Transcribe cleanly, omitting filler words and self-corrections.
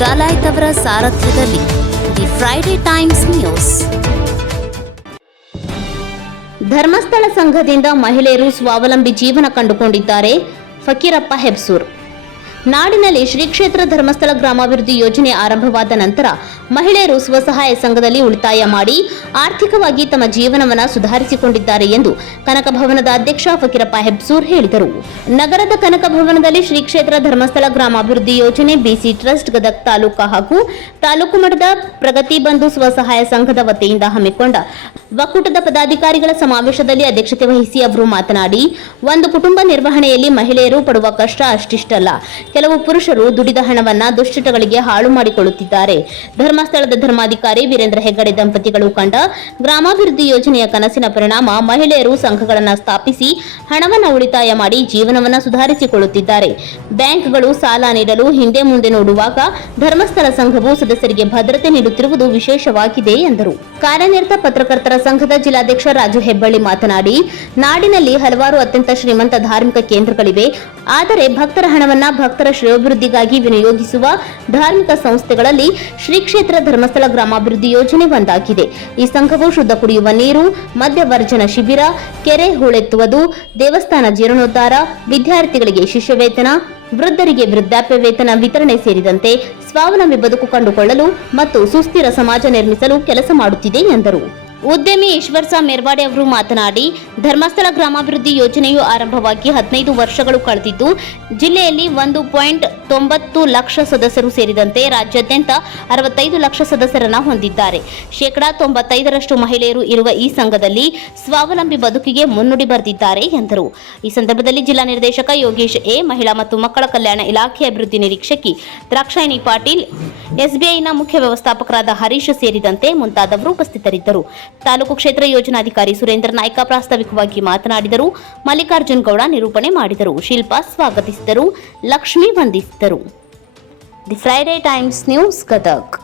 ಡಾಲಾಯ್ತ್ ಅವರ ಸಾರಥ್ಯದಲ್ಲಿ the Friday Times News. Dharmasthala ಸಂಘದಿಂದ ಮಹಿಳೆಯರು ಸ್ವಾವಲಂಬಿ ಜೀವನ ಕಂಡುಕೊಂಡಿದ್ದಾರೆ. ಫಕೀರಪ್ಪ ಹೆಬ್ಸೂರ್. ನಾಡಿನಲ್ಲಿ ಶ್ರೀ ಕ್ಷೇತ್ರ ಧರ್ಮಸ್ಥಳ ಗ್ರಾಮಾಭಿವೃದ್ಧಿ ಯೋಜನೆ ಆರಂಭವಾದ ನಂತರ ಮಹಿಳೆಯರು ಸ್ವಸಹಾಯ ಸಂಘದಲ್ಲಿ ಉಳಿತಾಯ ಮಾಡಿ ಆರ್ಥಿಕವಾಗಿ ತಮ್ಮ ಜೀವನವನ್ನು ಸುಧಾರಿಸಿಕೊಂಡಿದ್ದಾರೆ ಎಂದು ಕನಕ ಭವನದ ಅಧ್ಯಕ್ಷ ಫಕೀರಪ್ಪ ಹೆಬ್ಸೂರ್ ಹೇಳಿದರು. ನಗರದ ಕನಕ ಭವನದಲ್ಲಿ ಶ್ರೀ ಕ್ಷೇತ್ರ ಧರ್ಮಸ್ಥಳ ಗ್ರಾಮಾಭಿವೃದ್ಧಿ ಯೋಜನೆ ಬಿಸಿ ಟ್ರಸ್ಟ್ ಗದಗ ತಾಲೂಕು ಹಾಗೂ ತಾಲೂಕು ಮಟ್ಟದ ಪ್ರಗತಿ ಬಂಧು ಸ್ವಸಹಾಯ ಸಂಘದ ವತಿಯಿಂದ ಹಮ್ಮಿಕೊಂಡ ಒಕ್ಕೂಟದ ಪದಾಧಿಕಾರಿಗಳ ಸಮಾವೇಶದಲ್ಲಿ ಅಧ್ಯಕ್ಷತೆ ವಹಿಸಿ ಅವರು ಮಾತನಾಡಿ, ಒಂದು ಕುಟುಂಬ ನಿರ್ವಹಣೆಯಲ್ಲಿ ಮಹಿಳೆಯರು ಪಡುವ ಕಷ್ಟ ಅಷ್ಟಿಷ್ಟಲ್ಲ. ಕೆಲವು ಪುರುಷರು ದುಡಿದ ಹಣವನ್ನ ದುಶ್ಚಟಗಳಿಗೆ ಹಾಳು ಮಾಡಿಕೊಳ್ಳುತ್ತಿದ್ದಾರೆ. ಧರ್ಮಸ್ಥಳದ ಧರ್ಮಾಧಿಕಾರಿ ವೀರೇಂದ್ರ ಹೆಗ್ಗಡೆ ದಂಪತಿಗಳು ಕಂಡ ಗ್ರಾಮಾಭಿವೃದ್ಧಿ ಯೋಜನೆಯ ಕನಸಿನ ಪರಿಣಾಮ ಮಹಿಳೆಯರು ಸಂಘಗಳನ್ನು ಸ್ಥಾಪಿಸಿ ಹಣವನ್ನು ಉಳಿತಾಯ ಮಾಡಿ ಜೀವನವನ್ನು ಸುಧಾರಿಸಿಕೊಳ್ಳುತ್ತಿದ್ದಾರೆ. ಬ್ಯಾಂಕ್ಗಳು ಸಾಲ ನೀಡಲು ಹಿಂದೆ ಮುಂದೆ ನೋಡುವಾಗ ಧರ್ಮಸ್ಥಳ ಸಂಘವು ಸದಸ್ಯರಿಗೆ ಭದ್ರತೆ ನೀಡುತ್ತಿರುವುದು ವಿಶೇಷವಾಗಿದೆ ಎಂದರು. ಕಾರ್ಯನಿರತ ಪತ್ರಕರ್ತರ ಸಂಘದ ಜಿಲ್ಲಾಧ್ಯಕ್ಷ ರಾಜು ಹೆಬ್ಬಳ್ಳಿ ಮಾತನಾಡಿ, ನಾಡಿನಲ್ಲಿ ಹಲವಾರು ಅತ್ಯಂತ ಶ್ರೀಮಂತ ಧಾರ್ಮಿಕ ಕೇಂದ್ರಗಳಿವೆ. ಆದರೆ ಭಕ್ತರ ಹಣವನ್ನ ಭಕ್ತರ ಶ್ರೇಯೋಭಿವೃದ್ಧಿಗಾಗಿ ವಿನಿಯೋಗಿಸುವ ಧಾರ್ಮಿಕ ಸಂಸ್ಥೆಗಳಲ್ಲಿ ಶ್ರೀ ಕ್ಷೇತ್ರ ಧರ್ಮಸ್ಥಳ ಗ್ರಾಮಾಭಿವೃದ್ಧಿ ಯೋಜನೆ ಒಂದಾಗಿದೆ. ಈ ಸಂಘವು ಶುದ್ಧ ಕುಡಿಯುವ ನೀರು, ಮದ್ಯವರ್ಜನ ಶಿಬಿರ, ಕೆರೆ ಹೂಳೆತ್ತುವುದು, ದೇವಸ್ಥಾನ ಜೀರ್ಣೋದ್ಧಾರ, ವಿದ್ಯಾರ್ಥಿಗಳಿಗೆ ಶಿಷ್ಯ ವೇತನ, ವೃದ್ಧರಿಗೆ ವೃದ್ಧಾಪ್ಯ ವೇತನ ವಿತರಣೆ ಸೇರಿದಂತೆ ಸ್ವಾವಲಂಬಿ ಬದುಕು ಕಂಡುಕೊಳ್ಳಲು ಮತ್ತು ಸುಸ್ಥಿರ ಸಮಾಜ ನಿರ್ಮಿಸಲು ಕೆಲಸ ಮಾಡುತ್ತಿದೆ ಎಂದರು. ಉದ್ಯಮಿ ಈಶ್ವರ್ಸ ಮೇರ್ವಾಡೆ ಅವರು ಮಾತನಾಡಿ, ಧರ್ಮಸ್ಥಳ ಗ್ರಾಮಾಭಿವೃದ್ಧಿ ಯೋಜನೆಯು ಆರಂಭವಾಗಿ 15 ವರ್ಷಗಳು ಕಳೆದಿದ್ದು ಜಿಲ್ಲೆಯಲ್ಲಿ 1.90 ಲಕ್ಷ ಸದಸ್ಯರು ಸೇರಿದಂತೆ ರಾಜ್ಯಾದ್ಯಂತ 65 ಲಕ್ಷ ಸದಸ್ಯರನ್ನು ಹೊಂದಿದ್ದಾರೆ. 95% ಮಹಿಳೆಯರು ಇರುವ ಈ ಸಂಘದಲ್ಲಿ ಸ್ವಾವಲಂಬಿ ಬದುಕಿಗೆ ಮುನ್ನುಡಿ ಬರೆದಿದ್ದಾರೆ ಎಂದರು. ಈ ಸಂದರ್ಭದಲ್ಲಿ ಜಿಲ್ಲಾ ನಿರ್ದೇಶಕ ಯೋಗೇಶ್ ಎ, ಮಹಿಳಾ ಮತ್ತು ಮಕ್ಕಳ ಕಲ್ಯಾಣ ಇಲಾಖೆ ಅಭಿವೃದ್ಧಿ ನಿರೀಕ್ಷಕಿ ದ್ರಾಕ್ಷಾಯಿಣಿ ಪಾಟೀಲ್, ಎಸ್ಬಿಐನ ಮುಖ್ಯ ವ್ಯವಸ್ಥಾಪಕರಾದ ಹರೀಶ್ ಸೇರಿದಂತೆ ಮುಂತಾದವರು ಉಪಸ್ಥಿತರಿದ್ದರು. ತಾಲೂಕು ಕ್ಷೇತ್ರ ಯೋಜನಾಧಿಕಾರಿ ಸುರೇಂದ್ರ ನಾಯ್ಕ ಪ್ರಾಸ್ತಾವಿಕವಾಗಿ ಮಾತನಾಡಿದರು. ಮಲ್ಲಿಕಾರ್ಜುನ್ ಗೌಡ ನಿರೂಪಣೆ ಮಾಡಿದರು. ಶಿಲ್ಪಾ ಸ್ವಾಗತಿಸಿದರು. ಲಕ್ಷ್ಮಿ ವಂದಿಸಿದರು. The Friday Times news Gadag.